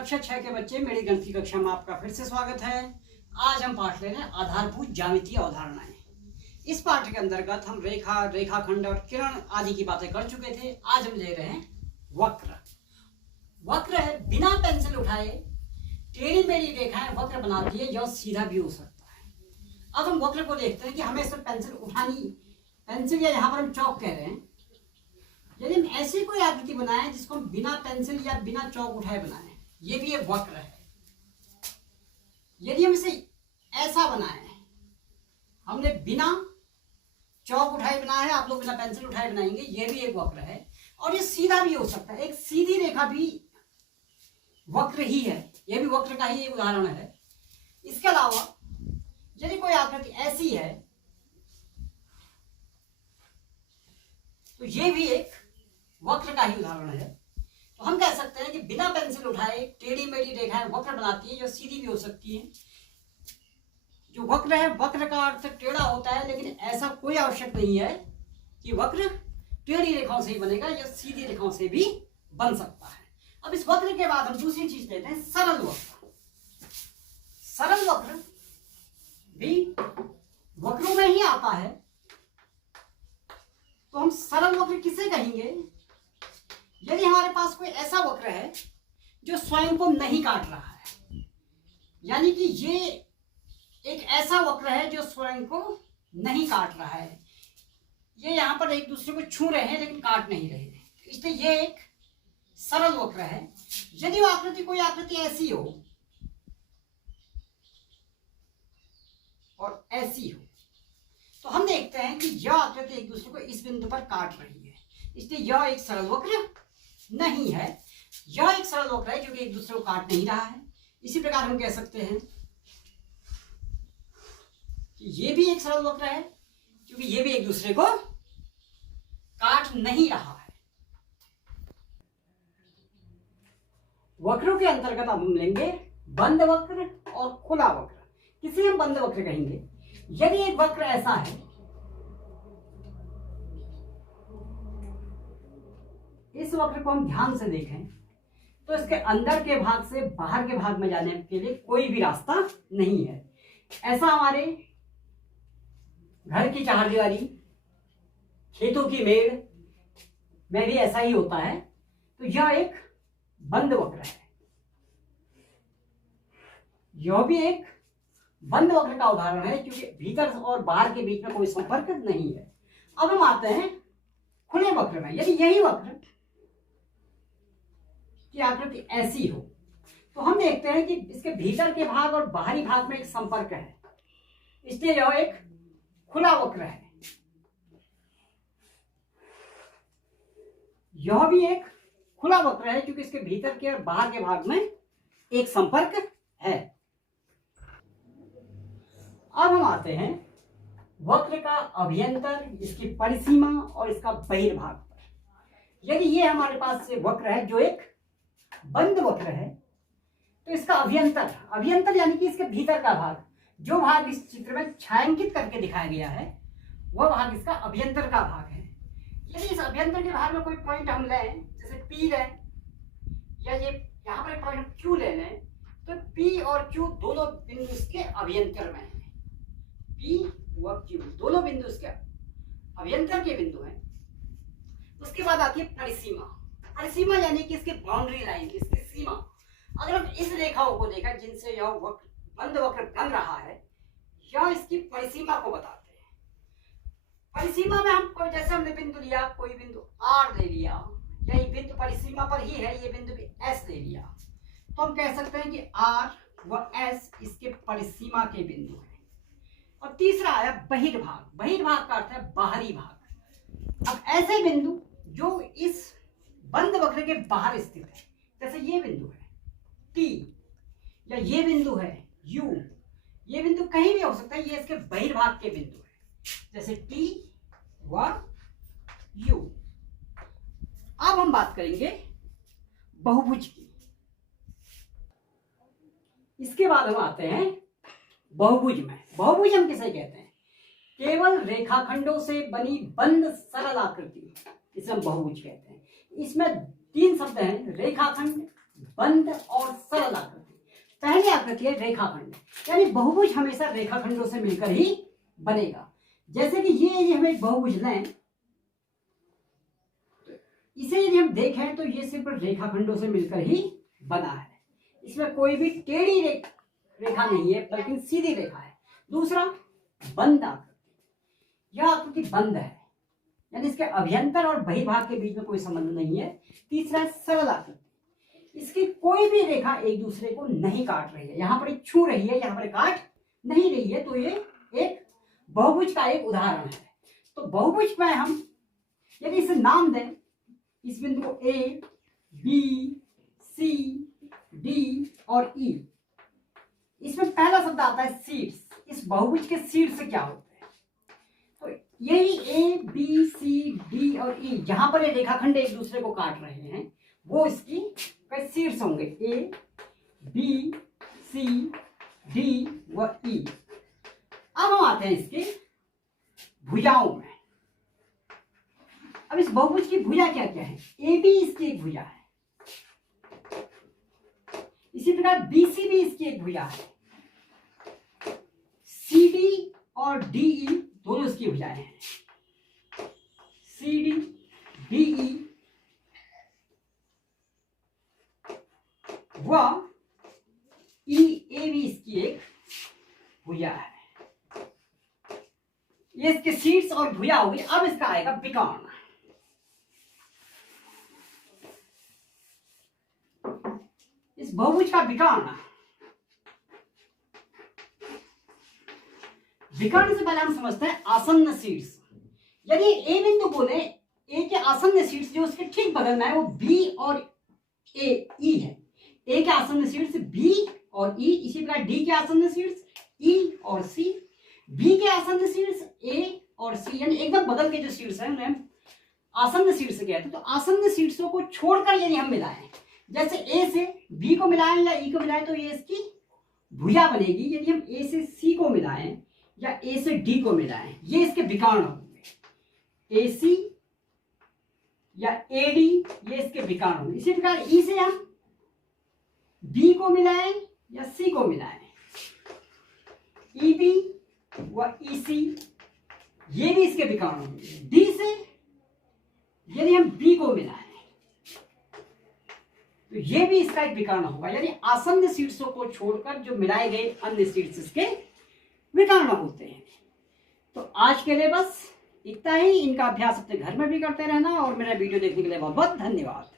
कक्षा 6 के बच्चे, मेरी गणित की कक्षा में आपका फिर से स्वागत है। आज हम पाठ ले रहे हैं आधारभूत ज्यामितीय अवधारणाएं। इस पाठ के अंतर्गत हम रेखा, रेखाखंड और किरण आदि की बातें कर चुके थे। आज हम ले रहे हैं वक्र। वक्र है बिना पेंसिल उठाए टेढ़ी मेढ़ी रेखाएं वक्र बनाती है, यह सीधा भी हो सकता है। अब हम वक्र को देखते हैं कि हमें इसमें पेंसिल उठानी, पेंसिल या यहाँ पर हम चौक कह रहे हैं। यदि हम ऐसी कोई आकृति बनाएं जिसको हम बिना पेंसिल या बिना चौक उठाए बनाएं, ये भी एक वक्र है। यदि हम इसे ऐसा बनाएं, हमने बिना चौक उठाए बनाया है, आप लोग बिना पेंसिल उठाए बनाएंगे, ये भी एक वक्र है। और ये सीधा भी हो सकता है, एक सीधी रेखा भी वक्र ही है, ये भी वक्र का ही एक उदाहरण है। इसके अलावा यदि कोई आकृति ऐसी है तो ये भी एक वक्र का ही उदाहरण है। तो हम कह सकते हैं कि बिना पेंसिल उठाए टेढ़ी मेढ़ी रेखाएं वक्र बनाती है, जो सीधी भी हो सकती है। जो वक्र है, वक्र का अर्थ टेढ़ा होता है, लेकिन ऐसा कोई आवश्यक नहीं है कि वक्र टेढ़ी रेखाओं से ही बनेगा, या सीधी रेखाओं से भी बन सकता है। अब इस वक्र के बाद हम दूसरी चीज लेते हैं, सरल वक्र। सरल वक्र भी वक्रों में ही आता है। तो हम सरल वक्र किसे कहेंगे? यदि हमारे पास कोई ऐसा वक्र है जो स्वयं को नहीं काट रहा है, यानी कि ये एक ऐसा वक्र है जो स्वयं को नहीं काट रहा है, ये यहां पर एक दूसरे को छू रहे हैं लेकिन काट नहीं रहे हैं, इसलिए ये एक सरल वक्र है। यदि वो आकृति, कोई आकृति ऐसी हो और ऐसी हो, तो हम देखते हैं कि यह आकृति एक दूसरे को इस बिंदु पर काट रही है, इसलिए यह एक सरल वक्र नहीं है। यह एक सरल वक्र है जो कि एक दूसरे को काट नहीं रहा है। इसी प्रकार हम कह सकते हैं कि ये भी एक सरल वक्र है, क्योंकि ये भी एक दूसरे को काट नहीं रहा है। वक्रों के अंतर्गत अब हम लेंगे बंद वक्र और खुला वक्र। किसे हम बंद वक्र कहेंगे? यदि एक वक्र ऐसा है, इस वक्र को हम ध्यान से देखें तो इसके अंदर के भाग से बाहर के भाग में जाने के लिए कोई भी रास्ता नहीं है। ऐसा हमारे घर की चारदीवारी, खेतों की मेड़ में भी ऐसा ही होता है। तो यह एक बंद वक्र है, यह भी एक बंद वक्र का उदाहरण है, क्योंकि भीतर और बाहर के बीच में कोई संपर्क नहीं है। अब हम आते हैं खुले वक्र में। यदि यही वक्र की आकृति ऐसी हो, तो हम देखते हैं कि इसके भीतर के भाग और बाहरी भाग में एक संपर्क है, इसलिए यह एक खुला वक्र है। यह भी एक खुला वक्र है, क्योंकि इसके भीतर के और बाहर के भाग में एक संपर्क है। अब हम आते हैं वक्र का अभ्यंतर, इसकी परिसीमा और इसका बहिर्भाग पर। यदि ये हमारे पास से वक्र है जो एक बंद वक्र है, तो इसका अभ्यंतर, अभ्यंतर यानी कि इसके भीतर का भाग, जो भाग इस चित्र में छायांकित करके दिखाया गया है, वह भाग इसका अभ्यंतर का भाग है। यदि इस अभ्यंतर के भाग में कोई पॉइंट हम लें, जैसे P लें, या ये यहाँ पर एक पॉइंट हम Q ले लें, तो P और Q दोनों बिंदु इसके अभ्यंतर में हैं। P व Q दोनों बिंदु इसके अभ्यंतर के बिंदु हैं। उसके बाद आती है परिसीमा। परिसीमा यानी कि इसकी बाउंड्री लाइन, इसकी सीमा। अगर हम इस रेखाओं को देखा जिनसे यह वक्र, बंद वक्र बन रहा है, यह इसकी परिसीमा को बताते हैं। परिसीमा में हम कोई, जैसे हमने बिंदु लिया, कोई बिंदु R ले लिया, यही बिंदु परिसीमा पर ही है, ये बिंदु भी S ले लिया, तो हम कह सकते हैं कि R व S इसके परिसीमा के बिंदु हैं। और तीसरा आया बहिर्भाग। बहिर्भाग का अर्थ है बाहरी भाग। अब ऐसे बिंदु जो इस बंद वक्र के बाहर स्थित है, जैसे ये बिंदु है T, या ये बिंदु है U, ये बिंदु कहीं भी हो सकता है, ये इसके बहिर्भाग के बिंदु है, जैसे T व U। अब हम बात करेंगे बहुभुज की। इसके बाद हम आते हैं बहुभुज में। बहुभुज हम किसे कहते हैं? केवल रेखाखंडों से बनी बंद सरल आकृति, इसे हम बहुभुज कहते हैं। इसमें तीन शब्द हैं, रेखाखंड, बंद और सरल आकृति। पहली आकृति है रेखाखंड, यानी बहुभुज हमेशा रेखाखंडों से मिलकर ही बनेगा। जैसे कि ये हम एक बहुभुज लें, इसे यदि हम देखें तो ये सिर्फ रेखाखंडों से मिलकर ही बना है। इसमें कोई भी टेढ़ी रेखा नहीं है, बल्कि सीधी रेखा है। दूसरा, बंद आकृति। यह आकृति बंद है, यानी इसके अभ्यंतर और बहिर्भाग के बीच में कोई संबंध नहीं है। तीसरा, सरल आकृति। इसकी कोई भी रेखा एक दूसरे को नहीं काट रही है, यहां पर छू रही है, यहां पर काट नहीं रही है। तो ये एक बहुभुज का एक उदाहरण है। तो बहुभुज में हम यदि इसे नाम दें, इस बिंदु को ए, बी, सी, डी और ई, इसमें पहला शब्द आता है शीर्ष। इस बहुभुज के शीर्ष क्या होते हैं? तो यही ए, बी, सी, डी और ई, जहां पर ये रेखाखंड एक दूसरे को काट रहे हैं, वो इसकी शीर्ष होंगे। ए, बी, सी, डी व ई। अब हम आते हैं इसके भुजाओं में। अब इस बहुभुज की भुजा क्या क्या है? ए बी इसकी एक भुजा है, इसी प्रकार बीसी भी इसकी एक भुजा है, सी डी और डी ई दोनों इसकी भुजाएं हैं। सी डी डी ई व ई ए भी इसकी एक भुजा है। ये इसके शीर्ष और भुजा होगी। अब इसका आएगा विकर्ण। इस बहुभुज का विकर्ण, विकर्ण से पहले हम समझते हैं आसन्न शीर्ष। यदि ए बिंदु बोले, ए के आसन्न शीर्ष जो उसके ठीक बगल में है वो बी और ए ई है। ए के आसन्न शीर्ष बी और ई, इसी प्रकार डी के आसन्न शीर्ष ई और सी, बी के आसन्न शीर्ष ए और सी, यानी एकदम बगल के जो शीर्ष है उन्हें आसन्न शीर्ष कहते हैं। तो आसन्न शीर्षों को छोड़कर यदि हम मिलाएं, जैसे ए से बी को मिलाएं या ई को मिलाएं, तो ये इसकी भुजा बनेगी। यदि हम ए से सी को मिलाएं या ए से डी को मिलाएं, ये इसके विकर्ण होंगे। ए सी या ए डी, ये इसके विकर्ण होंगे। इसी प्रकार ई से हम बी को मिलाएं या सी को मिलाएं, ई बी व ई सी, ये भी इसके विकर्ण होंगे। डी से यदि हम बी को मिलाएं तो ये भी इसका एक विकर्ण होगा। यानी आसन्न शीर्षों को छोड़कर जो मिलाए गए अन्य शीर्ष इसके विकर्ण होते हैं। तो आज के लिए बस इतना ही। इनका अभ्यास अपने घर में भी करते रहना और मेरा वीडियो देखने के लिए बहुत बहुत धन्यवाद।